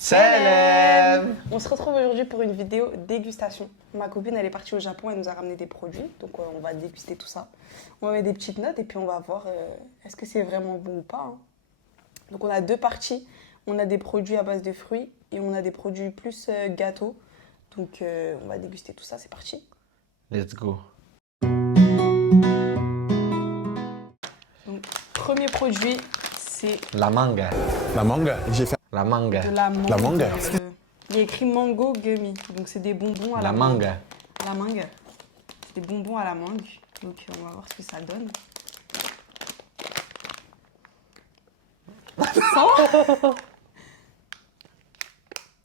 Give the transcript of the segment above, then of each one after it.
Salam. On se retrouve aujourd'hui pour une vidéo dégustation. Ma copine, elle est partie au Japon, elle nous a ramené des produits. Donc on va déguster tout ça. On va mettre des petites notes et puis on va voir est-ce que c'est vraiment bon ou pas. Hein. Donc on a deux parties. On a des produits à base de fruits et on a des produits plus gâteaux. Donc on va déguster tout ça, c'est parti. Let's go. Donc premier produit, c'est La manga. La manga, j'ai fait La manga. de la mangue. La mangue. Il y a écrit mango gummy. Donc c'est des bonbons à La la mangue. manga. La mangue. C'est des bonbons à la mangue. Donc on va voir ce que ça donne. Ça sent...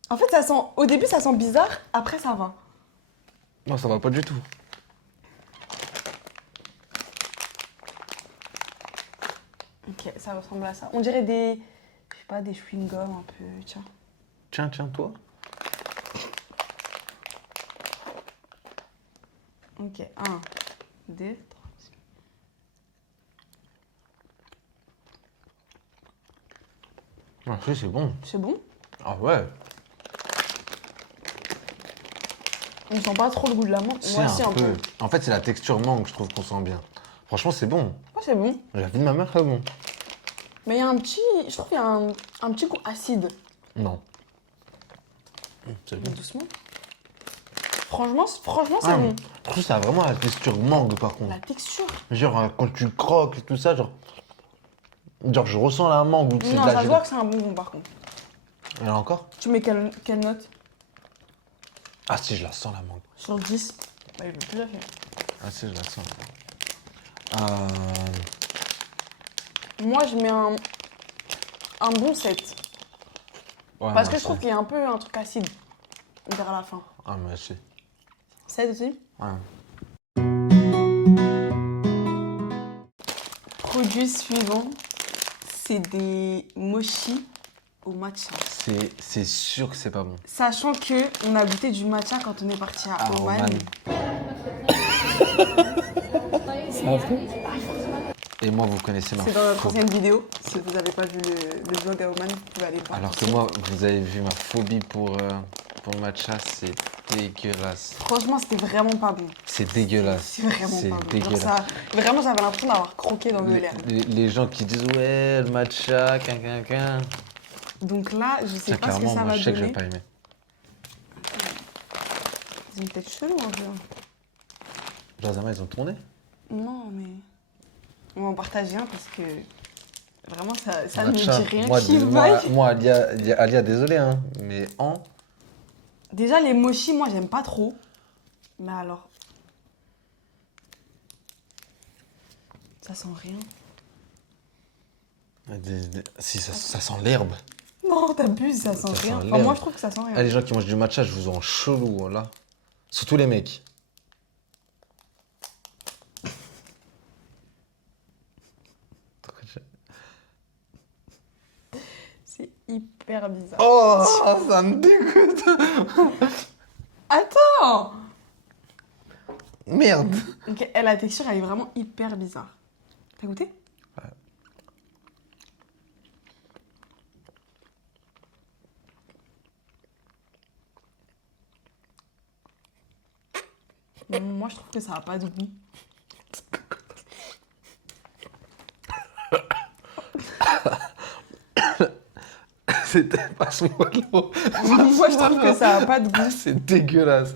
En fait, ça sent... Au début, ça sent bizarre. Après, ça va. Non, ça va pas du tout. Ok, ça ressemble à ça. On dirait des... Je sais pas, des chewing-gums un peu... Tiens. Tiens, toi. Ok, 1, 2, 3. Ah, si, c'est bon. C'est bon? Ah ouais. On sent pas trop le goût de la mangue. C'est Moi aussi, un peu. En fait, c'est la texture mangue, je trouve qu'on sent bien. Franchement, c'est bon. Ouais, c'est bon. La vie de ma mère, c'est bon. Mais il y a un petit... Je trouve qu'il y a un petit goût acide. Non. C'est Mais bon. doucement. Franchement, c'est Ah, bon. je trouve que ça a vraiment la texture mangue, par contre. La texture. Genre, quand tu croques et tout ça, genre... Genre, je ressens la mangue ou c'est de Non, la ça se gelée. voit que c'est un bonbon, par contre. Il y en a encore? Tu mets quelle note? Ah si, je la sens, la mangue. Sur 10. Bah, je l'ai déjà fait. Ah si, je la sens. Moi, je mets un bon 7. Ouais, Parce moi que je aussi. trouve qu'il y a un peu un truc acide vers la fin. Ah, mais si. 7 aussi. Ouais. Produit suivant, c'est des mochis au matcha. C'est sûr que c'est pas bon. Sachant que on a goûté du matcha quand on est parti à Oman. Oman. Et moi, vous connaissez ma C'est dans notre phobie. ancienne vidéo. Si vous n'avez pas vu le vlog à Oman, vous pouvez aller voir. Alors que moi, vous avez vu ma phobie pour le matcha, c'est dégueulasse. Franchement, c'était vraiment pas bon. C'est dégueulasse. C'est vraiment pas bon. Genre dégueulasse. ça, vraiment, j'avais l'impression d'avoir croqué dans le l'air. Les gens qui disent ouais, le matcha, quin. Donc là, je sais Tiens, pas ce que clairement, ça moi, va je sais que je donner. vais pas aimer. Ils ont peut-être chelou un peu. Jazama, ils ont tourné? Non, mais... On va en partager un parce que... Vraiment, ça ne me dit Matcha. rien Moi, qui moi, vaille. moi, Alia, désolé, hein, mais Déjà, les mochis, moi, j'aime pas trop. Mais alors... Ça sent rien. Si, ça sent l'herbe. Non, t'abuses, ça sent Ça rien. sent Enfin, l'herbe. moi, je trouve que ça sent rien. Ah, les gens qui mangent du matcha, je vous en chelou, là. Surtout les mecs. C'est hyper bizarre. Oh, ça me dégoûte. Attends! Merde. Ok, la texture, elle est vraiment hyper bizarre. T'as goûté? Moi, je trouve que ça a pas de goût. C'était pas son mollo. Moi, je trouve que ça a pas de goût. C'est dégueulasse.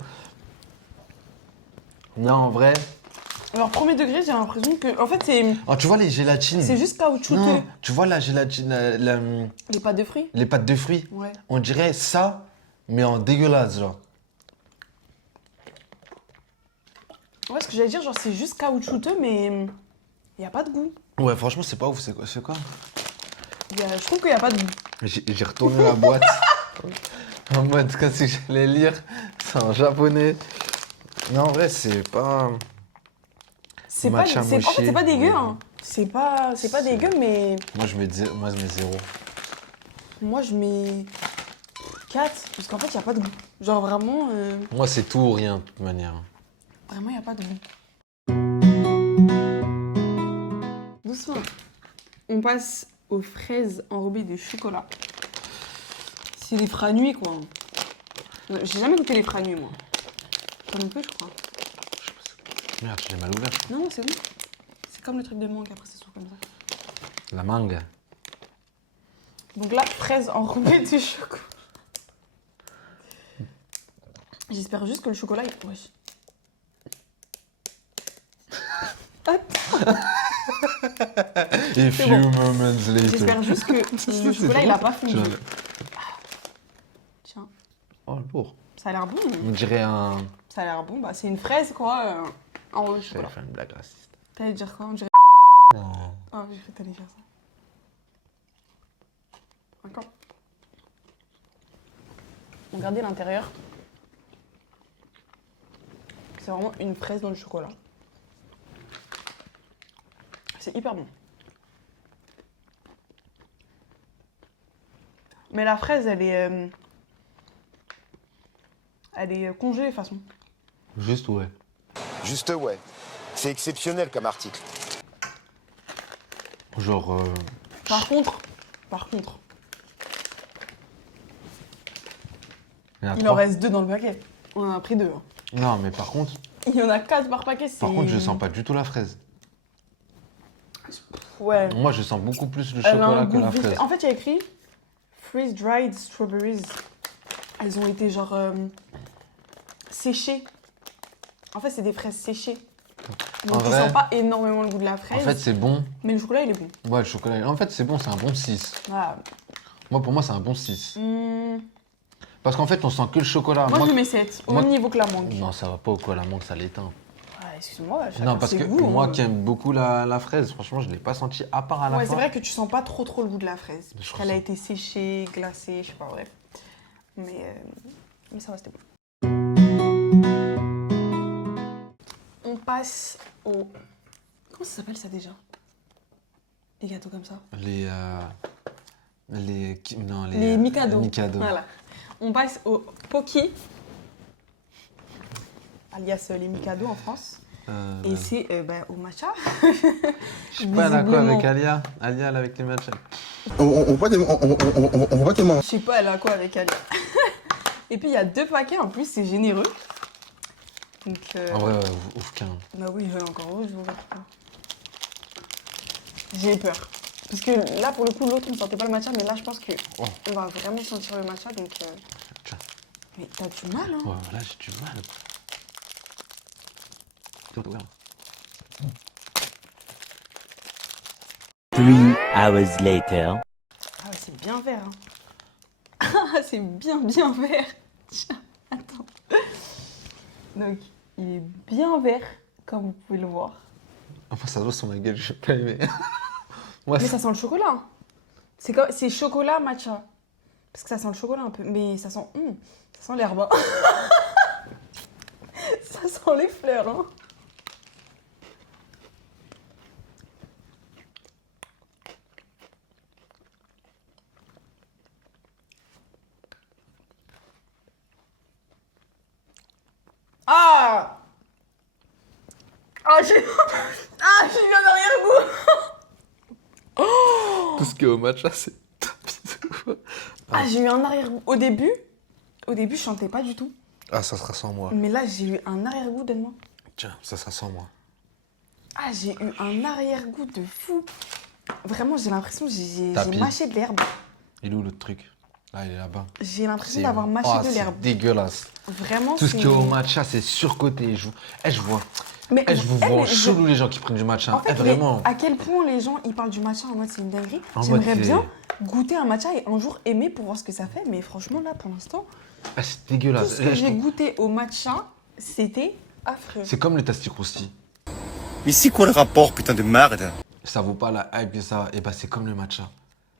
Non, en vrai. Alors, premier degré, j'ai l'impression que... En fait, c'est Oh, tu vois les gélatines? juste caoutchouteux. Non, tu vois la gélatine, Les pâtes de fruits? les pâtes de fruits? Ouais. On dirait ça, mais en dégueulasse, genre. Ouais, ce que j'allais dire, genre, c'est juste caoutchouteux, mais il n'y a pas de goût. Ouais, franchement, c'est pas ouf. C'est quoi? Je trouve qu'il n'y a pas de goût. J'ai retourné la boîte. En mode, quand si j'allais lire, c'est en japonais. Non, en vrai, c'est pas... C'est pas, Matcha en fait, c'est pas mochi. dégueu, hein. C'est pas dégueu, mais Moi, je mets 0. moi, je mets 4, parce qu'en fait, il n'y a pas de goût. Genre, vraiment, Moi, c'est tout ou rien, de toute manière. vraiment, il n'y a pas de goût. Doucement. On passe aux fraises enrobées de chocolat. C'est des franuis, quoi. J'ai jamais goûté les franuis, moi. Toi non plus, je crois. Merde, je l'ai mal ouvert. Non, non, c'est bon. C'est comme le truc de mangue, après, c'est tout comme ça. La mangue. Donc là, fraise enrobée de chocolat. J'espère juste que le chocolat... Wesh. A few bon. moments later. J'espère juste que le chocolat, il a pas fondu. Tiens, Oh, lourd. ça a l'air bon. On dirait un... Ça a l'air bon. Bah, c'est une fraise, quoi, enrobée de J'allais chocolat. faire une blague raciste. T'allais dire quoi? On dirait... Non. Ah, j'ai cru que t'allais faire ça. Encore. Regardez l'intérieur. C'est vraiment une fraise dans le chocolat. C'est hyper bon. Mais la fraise, elle est congelée de toute façon. Juste, ouais. Juste ouais. C'est exceptionnel comme article. Genre... Par contre, il y en a il en trois. reste 2 dans le paquet. On en a pris 2. Hein. Non, mais par contre, Il y en a 4 par paquet. par contre, je sens pas du tout la fraise. Ouais. Moi, je sens beaucoup plus le Elle a un chocolat que goût la vif. fraise. En fait, il y a écrit freeze-dried strawberries. Elles ont été genre séchées. En fait, c'est des fraises séchées. Donc, En tu vrai, sens pas énormément le goût de la En fraise. fait, c'est bon. Mais le chocolat, il est bon. Ouais, le chocolat. En fait, c'est bon, c'est un bon 6. Voilà. Moi, pour moi, c'est un bon 6. Hmm. Parce qu'en fait, on sent que le chocolat. Moi, je lui mets 7, au moi- même niveau que la mangue. Non, ça va pas ou quoi, la mangue, ça l'éteint. Ah, excuse-moi, chacun Non, parce ses que goûts, moi hein. qui aime beaucoup la fraise, franchement, je l'ai pas senti à part à la Ouais, fin. c'est vrai que tu sens pas trop le goût de la fraise. Je Elle a ressens. été séchée, glacée, je sais pas, bref. Mais ça va, c'était bon. On passe au... Comment ça s'appelle ça déjà? Les gâteaux comme ça. Les Mikado. Mikado. Voilà. On passe au Pocky, alias les Mikado en France. Et c'est au matcha. Je suis pas d'accord visiblement. avec Alia. Alia, elle, avec les matchs. On va pas tellement. Je sais pas, elle a quoi avec elle. Et puis il y a 2 paquets en plus, c'est généreux. Donc, En vrai, ouf qu'un. bah oui, je vais encore ouvrir. J'ai peur. Parce que là, pour le coup, l'autre, on sentait pas le matcha, mais là, je pense que Oh. on va vraiment sentir le matcha, donc... Tiens. Mais t'as du mal, hein. Ouais, là, j'ai du mal. Toi, regarde. 3 hours later. Ah ouais, c'est bien vert, hein. Ah, c'est bien vert. Tiens, attends. Donc, il est bien vert, comme vous pouvez le voir. Enfin, ça se voit sur ma gueule, je vais pas aimer. Moi, Mais ça sent le chocolat. C'est chocolat matcha. Parce que ça sent le chocolat un peu. Mais ça sent l'herbe. Hein. Ça sent les fleurs. Hein. Ah j'ai eu un arrière-goût. tout ce qui est au matcha, c'est... Ah, j'ai eu un arrière-goût. Au début, je chantais pas du tout. Ah, ça sera sans moi. Mais là, j'ai eu un arrière-goût, donne-moi. Tiens, ça sera sans moi. Ah, j'ai eu un arrière-goût de fou. Vraiment, j'ai l'impression que j'ai Tapis. mâché de l'herbe. Il est où l'autre truc? Là, il est là-bas. J'ai l'impression C'est- d'avoir mâché Oh, de c'est l'herbe. dégueulasse. Vraiment, Tout ce c'est... qui est au matcha, c'est surcoté. Je vois. Mais, Je vous vois chelou les gens qui prennent du matcha. En fait, Vraiment. à quel point les gens, ils parlent du matcha en mode c'est une dinguerie. En mode, J'aimerais c'est- bien goûter un matcha et un jour aimer pour voir ce que ça fait. Mais franchement, là, pour l'instant, Ah, c'est tout dégueulasse. ce Là, que je j'ai trouve- goûté au matcha, c'était affreux. C'est comme les tastikrousti. Mais c'est quoi le rapport, putain de merde? Ça vaut pas la hype que ça. Et bah, c'est comme le matcha.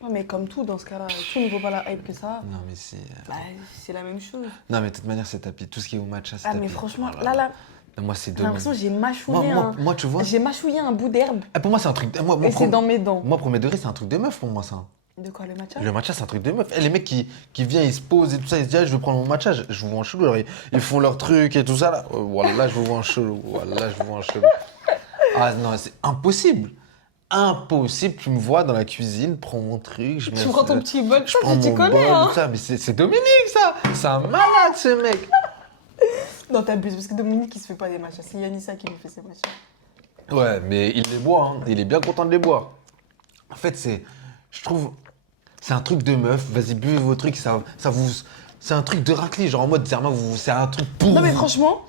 Ouais, mais comme tout, dans ce cas-là, tout ne vaut pas la hype que ça. Non, mais c'est. Bah, c'est la même chose. Non, mais de toute manière, c'est tapis. Tout ce qui est au matcha, c'est Ah, tapis. mais franchement, Oh là, Moi, c'est j'ai deux. l'impression que j'ai mâchouillé Moi, tu vois. J'ai mâchouillé un bout d'herbe Pour moi, c'est un truc. Moi, et c'est dans mes dents. moi, premier degré, c'est un truc de meuf pour moi, ça. De quoi, le matcha? Le matcha, c'est un truc de meuf. Et les mecs qui viennent, ils se posent et tout ça, ils se disent, ah, je veux prendre mon matcha. Je vous vois en chelou. Alors, ils font leur truc et tout ça, là. Voilà, je vous vois en chelou. Voilà, je vous vois en chelou. Ah non, c'est impossible. impossible. Tu me vois dans la cuisine, prends mon truc, je Tu mets prends ton petit bol, je ça, prends tu mon connais, bol, hein. tout ça. Mais c'est Dominique, ça. C'est un malade, ce mec. Non, t'abuses, parce que Dominique, il se fait pas des matchs. C'est Yanissa qui lui fait ses matchs. Ouais, mais il les boit, hein. Il est bien content de les boire. En fait, je trouve, c'est un truc de meuf. Vas-y, buvez vos trucs, ça vous, c'est un truc de raclée, genre en mode, c'est un truc pour Non, mais vous. franchement,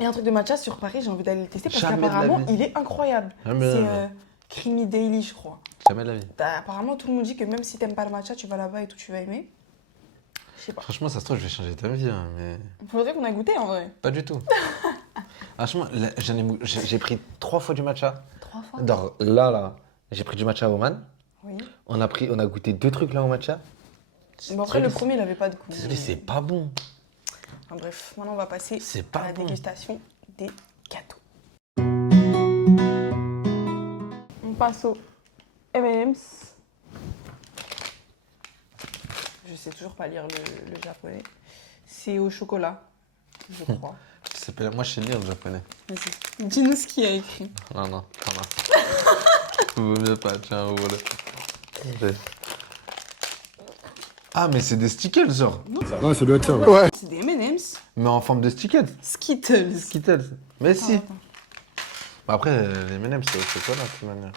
il y a un truc de matcha sur Paris, j'ai envie d'aller le tester parce Jamais de la qu'apparemment, vie. il est incroyable. Jamais de la C'est Creamy Daily, je crois. Jamais de la vie. Apparemment, tout le monde dit que même si t'aimes pas le matcha, tu vas là-bas et tout, tu vas aimer. Je sais pas. Franchement, ça se trouve, je vais changer ta vie, hein, mais Faudrait qu'on a goûté en vrai. pas du tout. Franchement, là, j'ai pris 3 fois du matcha. 3 fois. Genre, là, j'ai pris du matcha au Oman. Oui. On a goûté 2 trucs là au matcha. Bon, après, le premier, il avait pas de goût. Désolé, c'est pas bon. Enfin, bref, maintenant, on va passer C'est pas à la bon. dégustation des gâteaux. On passe au M&M's. Je sais toujours pas lire le japonais. C'est au chocolat, je crois. Moi, je sais lire le japonais. Vas-y, dis-nous ce qu'il y a écrit. Non. Vaut mieux pas, tiens, voilà. Ah, mais c'est des stickers, genre. Ouais, ça doit être ça. Ouais. C'est des M&M's. Mais en forme de stickers. Skittles. Skittles. Mais si. Attends. Bah après, les M&M's, c'est au chocolat, de toute manière.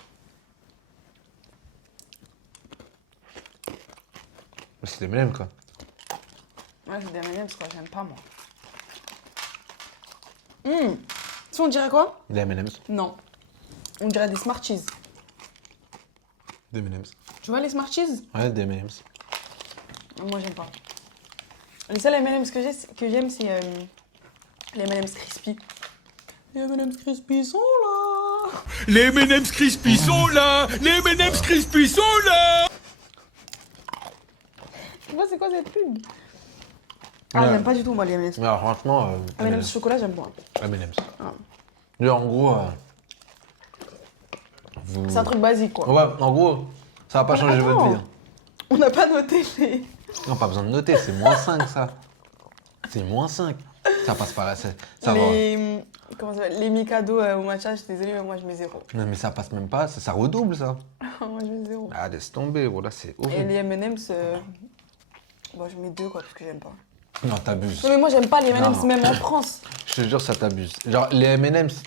Mais c'est des M&M's, quoi. Ouais, c'est des M&M's, quoi. J'aime pas, moi. Ça, on dirait quoi? Des M&M's. Non. On dirait des Smarties. Des M&M's. Tu vois les Smarties? Ouais, des M&M's. Moi, j'aime pas. Les seuls M&M's que j'aime, c'est les M&M's Crispy. Les M&M's Crispy sont là. Les M&M's Crispy sont là. Les M&M's Crispy sont là. Tu vois, c'est quoi cette pub? Ah, Ouais. j'aime pas du tout, moi, les M&M's. Mais alors, franchement, M&M's chocolat, j'aime pas. M&M's. Ah. Genre, en gros, C'est un truc basique, quoi. Ouais, en gros, ça va pas changer Attends. votre vie. Hein. On n'a pas noté les... Non, pas besoin de noter, c'est -5, ça. C'est -5. Ça passe pas là, ça va. Comment ça s'appelle? Les Mikado au matcha, je suis désolée, mais moi, je mets 0. Non, mais ça passe même pas, ça redouble, ça. Moi, je mets 0. Ah, laisse tomber, voilà, c'est Et horrible. les M&M's, bon, je mets 2, quoi, parce que j'aime pas. Non, t'abuses. Non, mais moi, j'aime pas les M&M's, Non. même en France. Je te jure, ça t'abuse. Genre, les M&M's,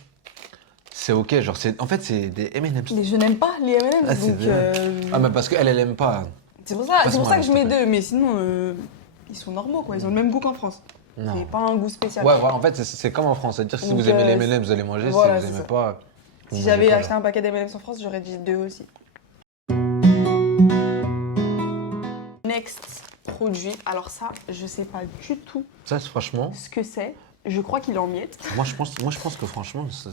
c'est ok, genre, en fait, c'est des M&M's. Mais je n'aime pas les M&M's, Ah, c'est donc... vrai. Ah, mais parce qu'elle, elle aime pas. C'est pour ça Passe-moi, que je s'il mets te plaît. 2, mais sinon, ils sont normaux, quoi. Ils ont le même goût qu'en France. Non. C'est pas un goût spécial. Ouais, voilà, en fait, c'est comme en France. C'est-à-dire que si Donc, vous aimez les M&M's, vous allez manger. voilà, Si vous c'est aimez ça. pas. vous Si mangez j'avais pas, acheté genre. un paquet d'M&M's en France, j'aurais dit 2 aussi. Next produit. Alors ça, je sais pas du tout Ça, franchement, ce que c'est. Je crois qu'il est en miettes. moi, je pense que franchement, ça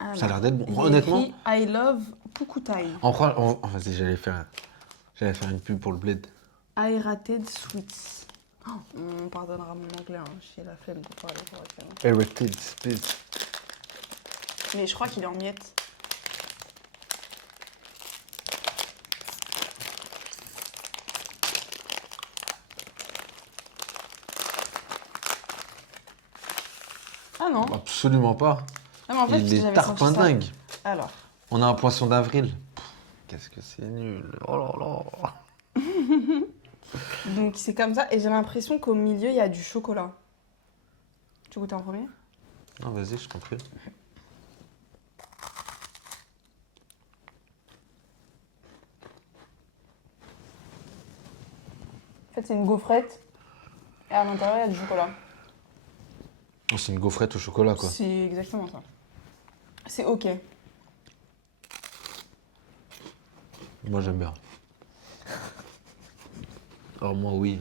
Alors, a l'air d'être il y bon. a Honnêtement, écrit I love Pukutai. Vas-y, j'allais faire une pub pour le bled. Aerated Sweets. Oh, on pardonnera mon anglais, hein. J'ai la flemme de parler correctement. Erected Speech. Mais je crois qu'il est en miettes. Ah non. Absolument pas. Non, mais en fait, Il est j'avais tarpin senti ça. dingue. Alors, On a un poisson d'avril. Pff, qu'est-ce que c'est nul. Oh là là. donc c'est comme ça. Et j'ai l'impression qu'au milieu, il y a du chocolat. Tu goûtes en premier? Non, vas-y, je t'en prie. En fait, c'est une gaufrette. Et à l'intérieur, il y a du chocolat. Oh, c'est une gaufrette au chocolat, quoi. C'est exactement ça. C'est ok. Moi, j'aime bien. Alors, moi, oui.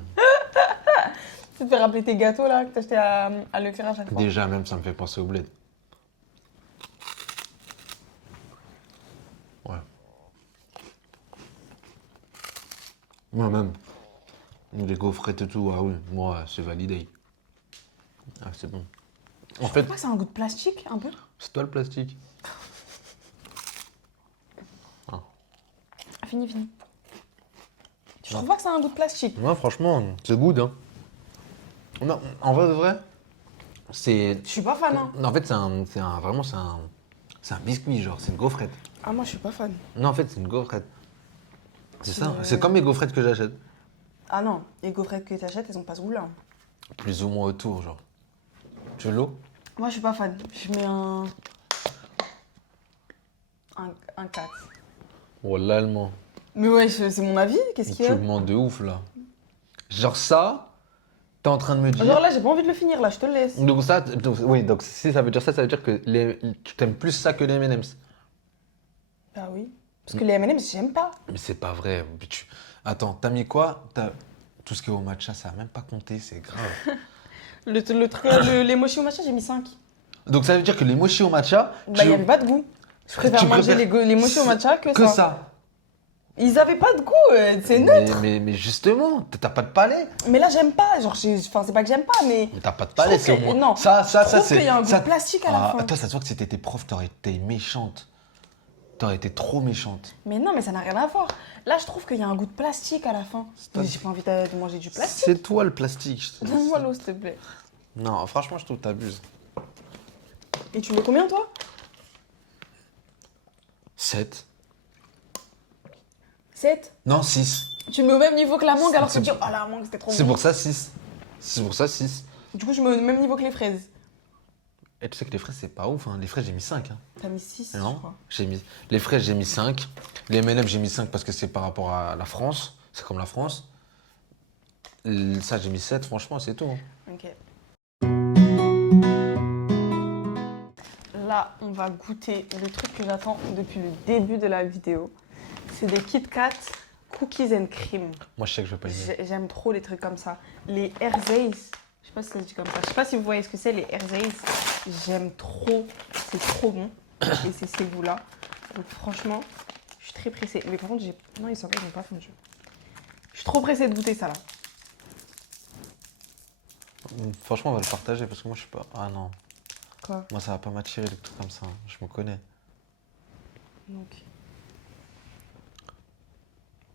Tu te fais rappeler tes gâteaux là que t'achetais à Leclerc à chaque fois. Déjà, même, ça me fait penser au bled. Ouais. Moi-même. Les gaufrettes et tout, ah oui, moi, c'est validé. Ah, c'est bon. En fait, Pourquoi c'est un goût de plastique un peu? c'est toi le plastique. Ah, fini. Tu trouves pas que c'est un goût de plastique? Ouais, franchement, c'est good, hein. Non, en vrai, de vrai, c'est... Je suis pas fan, hein. En fait, c'est un biscuit, genre, c'est une gaufrette. Ah, moi, je suis pas fan. Non, en fait, c'est une gaufrette. C'est ça. C'est comme les gaufrettes que j'achète. Ah non, les gaufrettes que t'achètes, elles ont pas ce goût-là. Plus ou moins autour, genre. Tu veux l'eau? Moi, je suis pas fan. Je mets un 4. Oh, l'allemand. Mais ouais, c'est mon avis. Qu'est-ce qu'il y Tu a? me mens de ouf, là. Genre ça, t'es en train de me dire... Genre là, j'ai pas envie de le finir, là, je te le laisse. Donc ça, donc si ça veut dire ça, ça veut dire que tu t'aimes plus ça que les M&M's. Bah oui. Parce que les M&M's, j'aime pas. Mais c'est pas vrai. Mais Attends, t'as mis quoi? Tout ce qui est au matcha, ça a même pas compté, c'est grave. Le truc, les mochis au matcha, j'ai mis 5. Donc ça veut dire que les mochis au matcha, Bah, il y avait pas de goût. Je préfère Tu manger préfères les mochis au matcha que que ça. ça. Ils avaient pas de goût, c'est neutre. Mais justement, t'as pas de palais. Mais là, j'aime pas. Genre, enfin, c'est pas que j'aime pas, mais. Mais t'as pas de palais, Je c'est au trouve que- moins. non, ça, je trouve c'est. qu'il y a un goût ça- de plastique à la fin. Toi, ça se voit que si t'étais prof, t'aurais été méchante. T'aurais été trop méchante. Mais non, mais ça n'a rien à voir. Là, je trouve qu'il y a un goût de plastique à la fin. Mais j'ai pas envie de manger du plastique. C'est toi le plastique. Donne-moi l'eau, s'il te plaît. Non, franchement, je trouve que t'abuses. Et tu mets combien, toi? 7. 7? Non, 6. Tu mets au même niveau que la mangue alors que C'est- tu dis oh la mangue c'était trop C'est bon. pour ça 6. C'est pour ça 6. Du coup je mets au même niveau que les fraises. Et tu sais que les fraises, c'est pas ouf. Hein. Les fraises, j'ai mis 5. Hein. T'as mis 6 je Non, crois. les fraises, j'ai mis 5. Les M&M, j'ai mis 5 parce que c'est par rapport à la France. C'est comme la France. Ça, j'ai mis 7. Franchement, c'est tout. Hein. Ok. Là on va goûter le truc que j'attends depuis le début de la vidéo. C'est des Kit Kat Cookies and Cream. Moi, je sais que je vais pas aimer. J'aime trop les trucs comme ça. Les Hershey's, je sais pas si ça se dit comme ça. Je sais pas si vous voyez ce que c'est les Hershey's. J'aime trop, c'est trop bon. Et c'est ces goûts-là. Donc franchement, je suis très pressée. Mais par contre, non, ils sont pas fondus. Je suis trop pressée de goûter ça là. Franchement, on va le partager parce que moi, je suis pas. Ah non. Quoi? Moi, ça va pas m'attirer les trucs comme ça. Hein. Je me connais. Donc.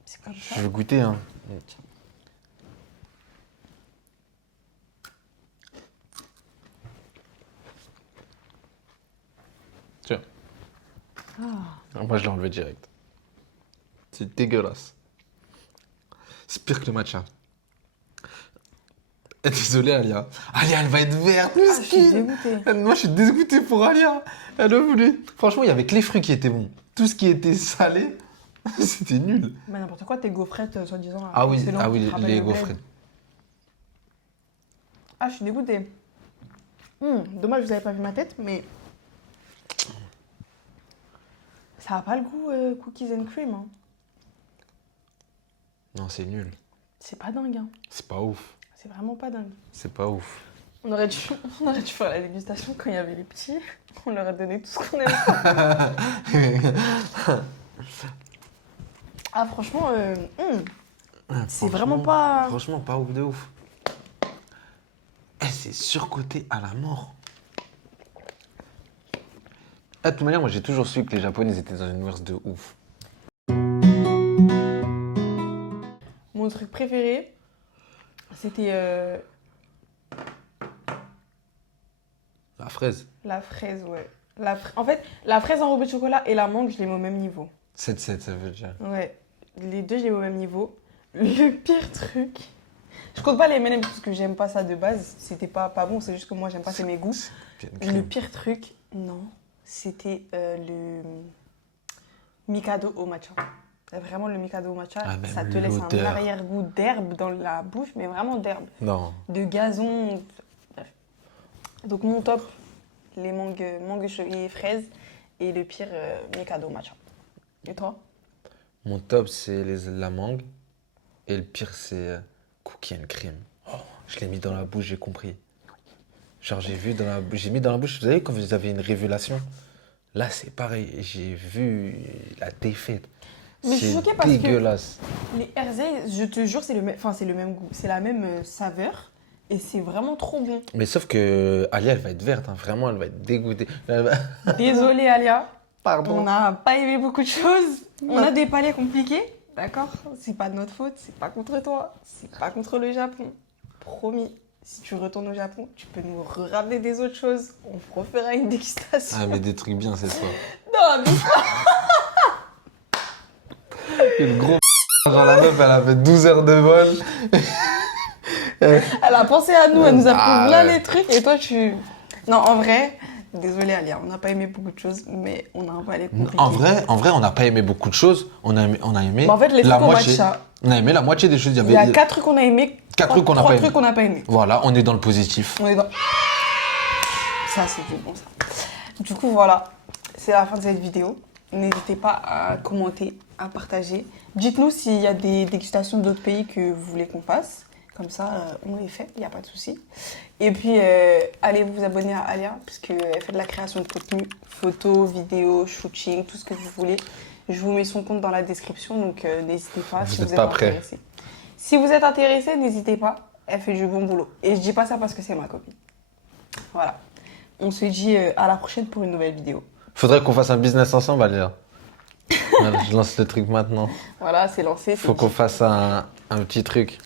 C'est comme ça. Je veux goûter, hein. Tiens. Ah, moi, je l'ai enlevé direct. C'est dégueulasse. C'est pire que le matcha. Désolé, Alia. Alia, elle va être verte. Je suis dégoûtée. Moi, je suis dégoûté pour Alia. Elle a voulu. Franchement, il y avait que les fruits qui étaient bons. Tout ce qui était salé, c'était nul. Bah n'importe quoi, tes gaufrettes, soi-disant. Ah oui, excellentes, qui te rappellent les le bled. gaufrettes. Ah, je suis dégoûtée. Dommage, vous avez pas vu ma tête, mais. Ça a pas le goût cookies and cream. Hein. Non, c'est nul. C'est pas dingue. Hein. C'est pas ouf. C'est vraiment pas dingue. C'est pas ouf. On aurait dû faire la dégustation quand il y avait les petits. On leur a donné tout ce qu'on aime. Ah, franchement, c'est vraiment pas. Franchement, pas ouf de ouf. Eh, c'est surcoté à la mort. De toute manière, moi j'ai toujours su que les Japonais étaient dans une mœurs de ouf. Mon truc préféré, c'était La fraise. la fraise, ouais. En fait, la fraise enrobée de chocolat et la mangue, je les mets au même niveau. 7-7, ça veut dire. Ouais, les deux, je les mets au même niveau. Le pire truc, je compte pas les M&M's parce que j'aime pas ça de base. C'était pas bon, c'est juste que moi, j'aime pas, c'est mes goûts. Le pire truc, non, c'était le Mikado au matcha. Vraiment, le Mikado au matcha, Ah, même ça te laisse un l'odeur. arrière-goût d'herbe dans la bouche, mais vraiment d'herbe. Non. De gazon. Bref. Donc, mon top, les mangues et fraises. Et le pire, Mikado au matcha. Et toi? Mon top, c'est la mangue. Et le pire, c'est cookie and cream. Oh, je l'ai mis dans la bouche, j'ai compris. Genre, j'ai mis dans la bouche, vous savez, quand vous avez une révélation, là, c'est pareil. J'ai vu la défaite. Mais je suis C'est choquée parce que dégueulasse. les Hershey, je te jure, c'est le même goût. C'est la même saveur. Et c'est vraiment trop bon. Mais sauf que Alia, elle va être verte, hein. Vraiment, elle va être dégoûtée. Elle va- Désolée, Alia. Pardon. On n'a pas aimé beaucoup de choses. On a des palais compliqués. D'accord? C'est pas de notre faute. C'est pas contre toi. C'est pas contre le Japon. Promis. Si tu retournes au Japon, tu peux nous ramener des autres choses. On refera une dégustation. Ah, mais des trucs bien, c'est ça. Non, mais Le gros genre la meuf, elle a fait 12 heures de vol. Elle a pensé à nous, elle nous a Ah, pris là ouais. les trucs et toi tu... Non, en vrai, désolé Alia, on n'a pas aimé beaucoup de choses, mais on a un peu allé compliqué. En vrai, on n'a pas aimé beaucoup de choses. On a aimé Mais en fait, les la trucs au moitié. matcha, On a aimé la moitié des choses. il y a 4 trucs qu'on a aimé, 4 trucs qu'on n'a 3 pas aimé. trucs qu'on n'a pas aimé. Voilà, on est dans le positif. On est dans... Ça, c'est du bon, ça. Du coup, voilà, c'est la fin de cette vidéo. N'hésitez pas à commenter, à partager. Dites-nous s'il y a des dégustations d'autres pays que vous voulez qu'on fasse. Comme ça, on les fait, il n'y a pas de souci. Et puis, allez vous abonner à Alia, puisqu'elle fait de la création de contenu, photos, vidéos, shooting, tout ce que vous voulez. Je vous mets son compte dans la description, donc n'hésitez pas Vous si êtes vous êtes pas prêts. intéressé. Si vous êtes intéressé, n'hésitez pas, elle fait du bon boulot. Et je dis pas ça parce que c'est ma copine. Voilà. On se dit à la prochaine pour une nouvelle vidéo. Faudrait qu'on fasse un business ensemble, Alia. Voilà, je lance le truc maintenant. Voilà, c'est lancé. Faut qu'on fasse un petit truc.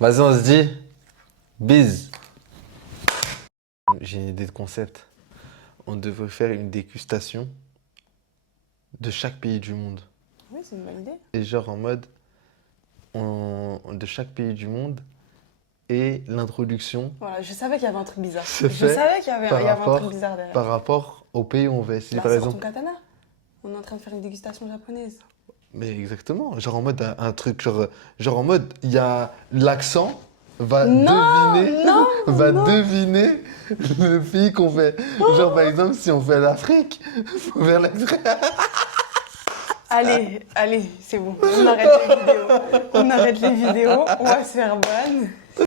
Vas-y, on se dit. Bise. J'ai une idée de concept. On devrait faire une dégustation de chaque pays du monde. Oui, c'est une bonne idée. Et genre en mode de chaque pays du monde et l'introduction Voilà, je savais qu'il y avait un truc bizarre. C'est Je fait savais qu'il y avait par un rapport- truc bizarre derrière. par rapport au pays où on va essayer Bah, par sors exemple. ton katana. On est en train de faire une dégustation japonaise. Mais exactement, genre en mode un truc genre en mode il y a l'accent va Non, deviner non, va non. deviner le pays qu'on fait. Genre par exemple si on fait l'Afrique, faut faire l'accent. Allez, c'est bon. On arrête les vidéos. On arrête les vidéos. On va se faire ban.